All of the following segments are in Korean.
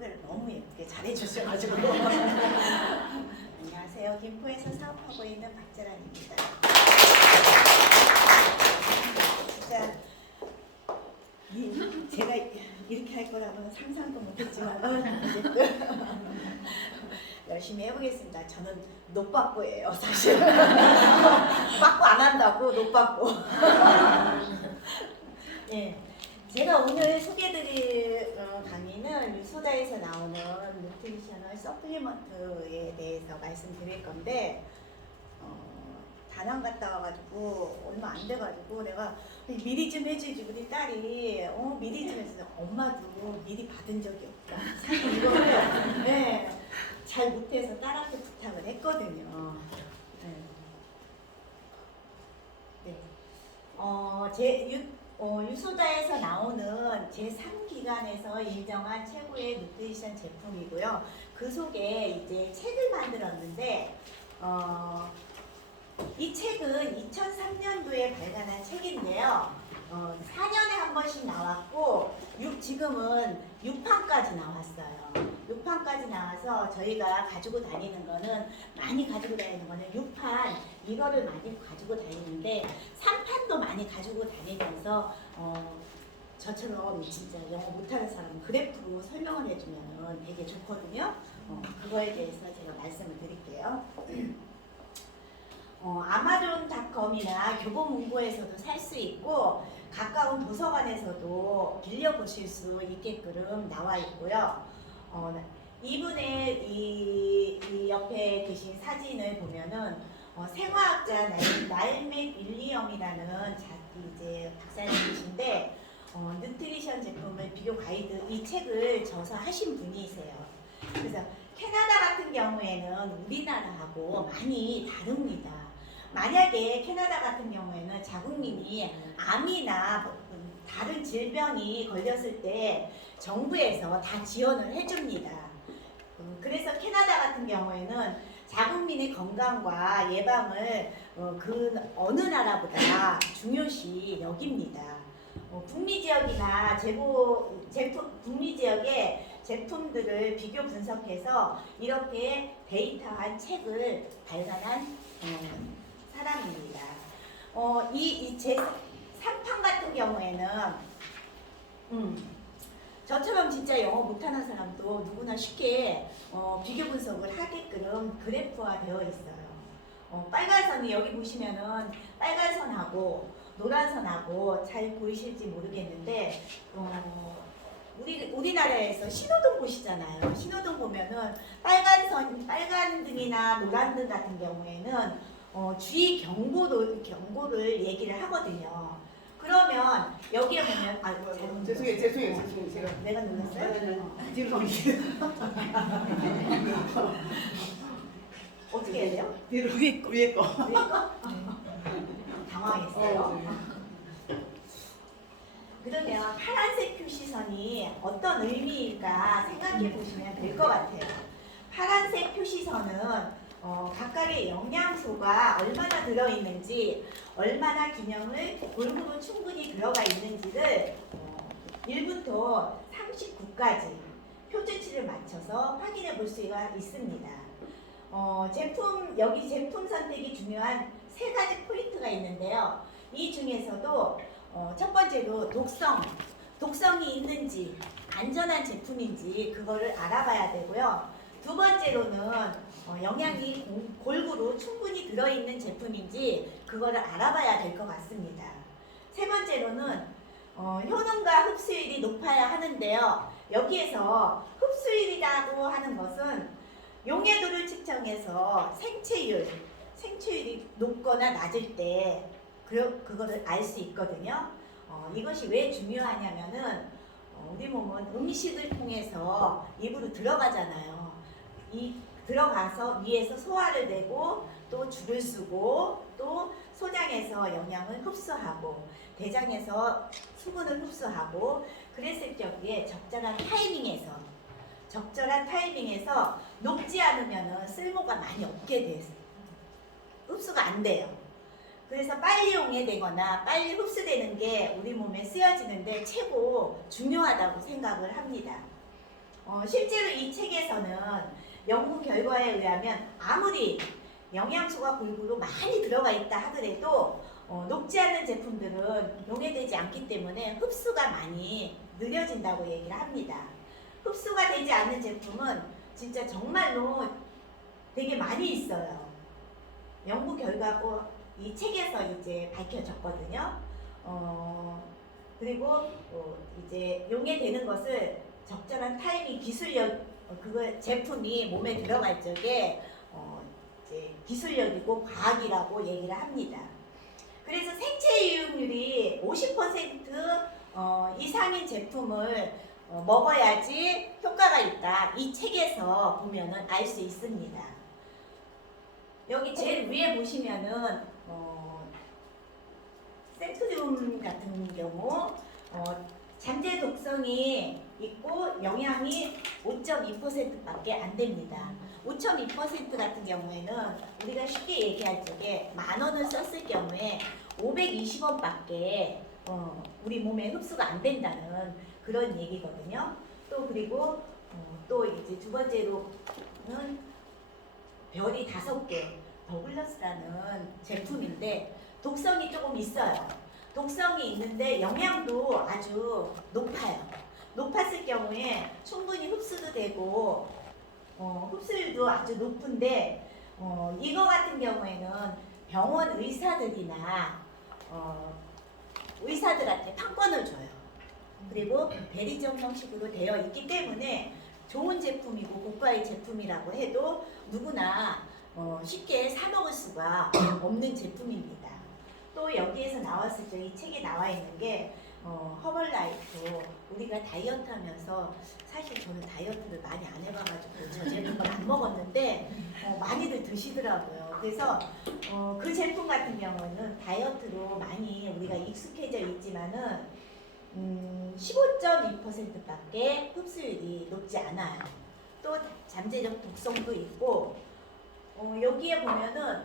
소개를 너무 예쁘게 잘해주셔가지고 안녕하세요. 김포에서 사업하고 있는 박재란입니다. 진짜 제가 이렇게 할 거라고는 상상도 못했지만 열심히 해보겠습니다. 저는 노빠꾸예요, 사실. 빠꾸 안 한다고 노빠꾸. 예, 제가 오늘 소개해드릴 강의는 유소다에서 나오는 뉴트리셔널 서플리먼트에 대해서 말씀드릴 건데 다낭 갔다 와가지고 얼마 안 돼가지고 내가 미리 좀 해주지 우리 딸이 미리 좀 해주세요. 엄마도 미리 받은 적이 없다. 사실 이거를 네, 잘 못해서 딸한테 부탁을 했거든요. 네. 유소다에서 나오는 제3기관에서 인정한 최고의 누트리션 제품이고요. 그 속에 이제 책을 만들었는데 이 책은 2003년도에 발간한 책인데요. 4년에 한 번씩 나왔고 지금은 6판까지 나왔어요. 6판까지 나와서 저희가 가지고 다니는 거는 많이 가지고 다니는 거는 6판 이거를 많이 가지고 다니는데 3판도 많이 가지고 다니면서 저처럼 진짜 영어 못하는 사람은 그래프로 설명을 해주면 되게 좋거든요. 그거에 대해서 제가 말씀을 드릴게요. 아마존닷컴이나 교보문고에서도 살 수 있고 가까운 도서관에서도 빌려보실 수 있게끔 나와 있고요. 이분의 이 옆에 계신 사진을 보면은 생화학자 나일맥 윌리엄이라는 이제 박사님이신데 뉴트리션 제품을 비교 가이드 이 책을 저서하신 분이세요. 그래서 캐나다 같은 경우에는 우리나라하고 많이 다릅니다. 만약에 캐나다 같은 경우에는 자국민이 암이나 다른 질병이 걸렸을 때 정부에서 다 지원을 해줍니다. 그래서 캐나다 같은 경우에는 자국민의 건강과 예방을 그 어느 나라보다 중요시 여깁니다. 북미 지역이나 북미 지역의 제품들을 비교 분석해서 이렇게 데이터한 책을 발간한 사람입니다. 이 제 3판 같은 경우에는 저처럼 진짜 영어 못하는 사람도 누구나 쉽게 비교 분석을 하게끔 그래프화 되어 있어요. 빨간 선이 여기 보시면은 빨간 선하고 노란 선하고 잘 보이실지 모르겠는데 우리나라에서 신호등 보시잖아요. 신호등 보면은 빨간 등이나 노란 등 같은 경우에는 주의 경고를 얘기를 하거든요. 그러면 여기에 보면 죄송해요. 제가 내가 눌렀어요? 뒤로 가면 어떻게 해야 돼요? 뒤로 위에 거. 위에 거? 당황했어요. 그러면 파란색 표시선이 어떤 의미일까 생각해 보시면 될 것 같아요. 파란색 표시선은 각각의 영양소가 얼마나 들어있는지, 얼마나 균형을 골고루 충분히 들어가 있는지를 1부터 39까지 표준치를 맞춰서 확인해 볼 수가 있습니다. 여기 제품 선택이 중요한 3가지 포인트가 있는데요. 이 중에서도 첫 번째로 독성이 있는지 안전한 제품인지 그거를 알아봐야 되고요. 두 번째로는 영양이 골고루 충분히 들어있는 제품인지 그거를 알아봐야 될 것 같습니다. 세 번째로는 효능과 흡수율이 높아야 하는데요. 여기에서 흡수율이라고 하는 것은 용해도를 측정해서 생체율이 높거나 낮을 때 그거를 알 수 있거든요. 이것이 왜 중요하냐면은 우리 몸은 음식을 통해서 입으로 들어가잖아요. 들어가서 위에서 소화를 되고 또 줄을 쓰고 또 소장에서 영양을 흡수하고 대장에서 수분을 흡수하고 그랬을 적에 적절한 타이밍에서 녹지 않으면 쓸모가 많이 없게 돼요. 흡수가 안 돼요. 그래서 빨리 용해되거나 빨리 흡수되는 게 우리 몸에 쓰여지는데 최고 중요하다고 생각을 합니다. 실제로 이 책에서는 연구 결과에 의하면 아무리 영양소가 골고루 많이 들어가 있다 하더라도 녹지 않은 제품들은 용해되지 않기 때문에 흡수가 많이 느려진다고 얘기를 합니다. 흡수가 되지 않는 제품은 진짜 정말로 되게 많이 있어요. 연구 결과고 이 책에서 이제 밝혀졌거든요. 그리고 이제 용해되는 것을 적절한 타이밍, 기술력, 그거 제품이 몸에 들어갈 적에 이제 기술력이고 과학이라고 얘기를 합니다. 그래서 생체 이용률이 50% 이상인 제품을 먹어야지 효과가 있다. 이 책에서 보면은 알 수 있습니다. 여기 제일 위에 보시면은 센트리움 같은 경우 잠재 독성이 있고 영양이 5.2%밖에 안 됩니다. 5.2% 같은 경우에는 우리가 쉽게 얘기할 적에 10,000원을 썼을 경우에 520원밖에 우리 몸에 흡수가 안 된다는 그런 얘기거든요. 또 그리고 또 이제 두 번째로는 별이 5개 더글러스라는 제품인데 독성이 조금 있어요. 독성이 있는데 영양도 아주 높아요. 높았을 경우에 충분히 흡수도 되고 흡수율도 아주 높은데 이거 같은 경우에는 병원 의사들이나 의사들한테 판권을 줘요. 그리고 대리점 형식으로 되어 있기 때문에 좋은 제품이고 고가의 제품이라고 해도 누구나 쉽게 사 먹을 수가 없는 제품입니다. 또 여기에서 나왔을 때 이 책에 나와 있는 게 허벌라이프, 우리가 다이어트 하면서 사실 저는 다이어트를 많이 안 해봐가지고 저 제품을 안 먹었는데 많이들 드시더라고요. 그래서 그 제품 같은 경우는 다이어트로 많이 우리가 익숙해져 있지만은 15.2%밖에 흡수율이 높지 않아요. 또 잠재적 독성도 있고 여기에 보면은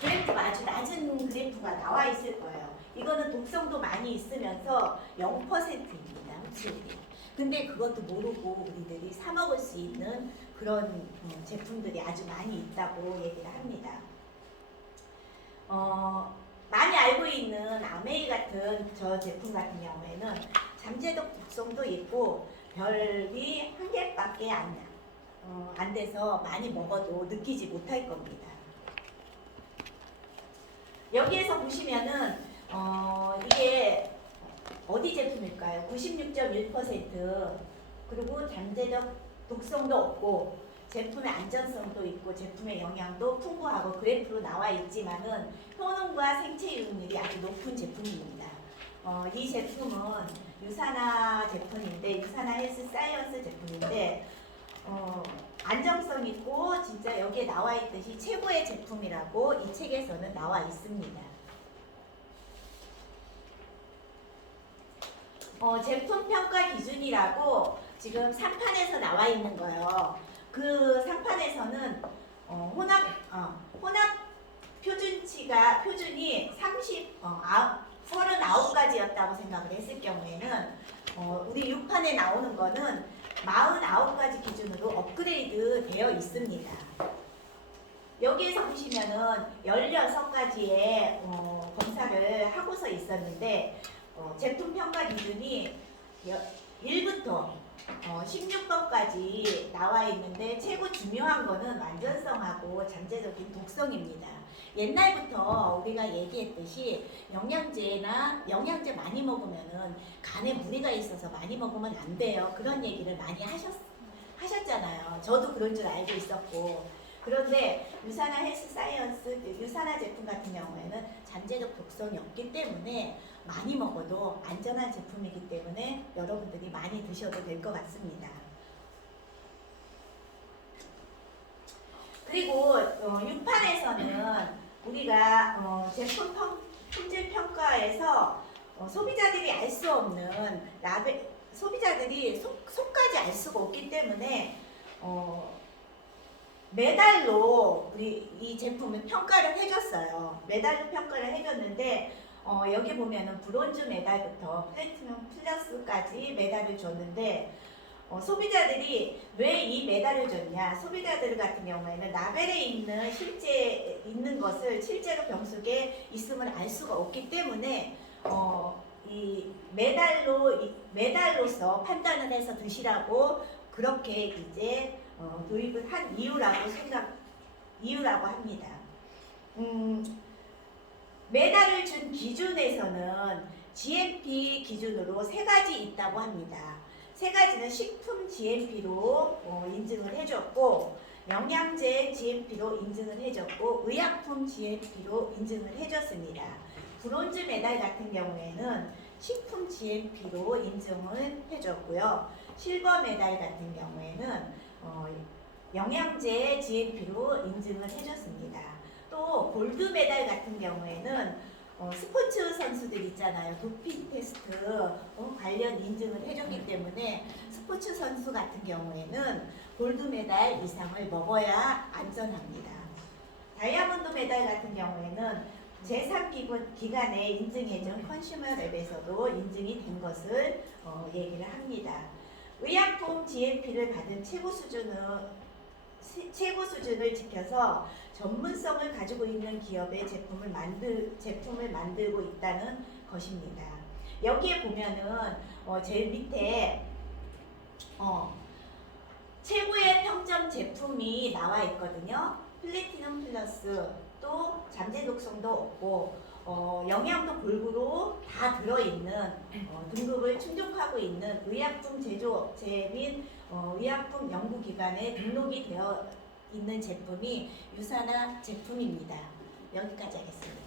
그래프가 아주 낮은 그래프가 나와 있을 거예요. 이거는 독성도 많이 있으면서 0%입니다. 흡수율이. 근데 그것도 모르고 우리들이 사 먹을 수 있는 그런 제품들이 아주 많이 있다고 얘기를 합니다. 많이 알고 있는 아메이 같은 저 제품 같은 경우에는 잠재적 독성도 있고 별이 1개밖에 안 돼서 많이 먹어도 느끼지 못할 겁니다. 여기에서 보시면은 이게 어디 제품일까요? 96.1% 그리고 잠재적 독성도 없고 제품의 안전성도 있고 제품의 영양도 풍부하고 그래프로 나와 있지만은 효능과 생체 이용률이 아주 높은 제품입니다. 이 제품은 유산화 제품인데 유산화 헬스 사이언스 제품인데 안정성 있고 진짜 여기에 나와 있듯이 최고의 제품이라고 이 책에서는 나와 있습니다. 제품 평가 기준이라고 지금 상판에서 나와 있는 거예요. 그 상판에서는 혼합 표준이 39가지였다고 생각을 했을 경우에는 우리 6판에 나오는 거는 49가지 기준으로 업그레이드 되어 있습니다. 여기에서 보시면은 16가지의 검사를 하고서 있었는데 제품 평가 기준이 1부터 16번까지 나와 있는데 최고 중요한 거는 완전성하고 잠재적인 독성입니다. 옛날부터 우리가 얘기했듯이 영양제 많이 먹으면은 간에 무리가 있어서 많이 먹으면 안 돼요. 그런 얘기를 많이 하셨잖아요. 저도 그런 줄 알고 있었고. 그런데 유산화 헬스 사이언스, 유산화 제품 같은 경우에는 잠재적 독성이 없기 때문에 많이 먹어도 안전한 제품이기 때문에 여러분들이 많이 드셔도 될 것 같습니다. 그리고 6판에서는 우리가 제품 품질 평가에서 소비자들이 알 수 없는 소비자들이 속까지 알 수가 없기 때문에 메달로 우리 이 제품을 평가를 해줬어요. 메달로 평가를 해줬는데 여기 보면은 브론즈 메달부터 플래티넘 플러스까지 메달을 줬는데 소비자들이 왜 이 메달을 줬냐? 소비자들 같은 경우에는 라벨에 있는 실제 있는 것을 실제로 병속에 있음을 알 수가 없기 때문에 이 메달로서 판단을 해서 드시라고 그렇게 이제 도입을 한 이유라고 합니다. 메달을 준 기준에서는 GMP 기준으로 세 가지 있다고 합니다. 세 가지는 식품 GMP로 인증을 해줬고, 영양제 GMP로 인증을 해줬고, 의약품 GMP로 인증을 해줬습니다. 브론즈 메달 같은 경우에는 식품 GMP로 인증을 해줬고요. 실버 메달 같은 경우에는 영양제 GMP로 인증을 해줬습니다. 또 골드 메달 같은 경우에는 스포츠 선수들 있잖아요. 도핑 테스트 관련 인증을 해줬기 때문에 스포츠 선수 같은 경우에는 골드 메달 이상을 먹어야 안전합니다. 다이아몬드 메달 같은 경우에는 제3기관에 인증해준 컨슈머 랩에서도 인증이 된 것을 얘기를 합니다. 의약품 GMP를 받은 최고 수준을 지켜서 전문성을 가지고 있는 기업의 제품을 만들고 있다는 것입니다. 여기에 보면은 제일 밑에 최고의 평점 제품이 나와 있거든요. 플래티넘 플러스, 또 잠재 독성도 없고 영양도 골고루 다 들어있는 등급을 충족하고 있는 의약품 제조업체 및 의약품 연구기관에 등록이 되어 있는 제품이 유산화 제품입니다. 여기까지 하겠습니다.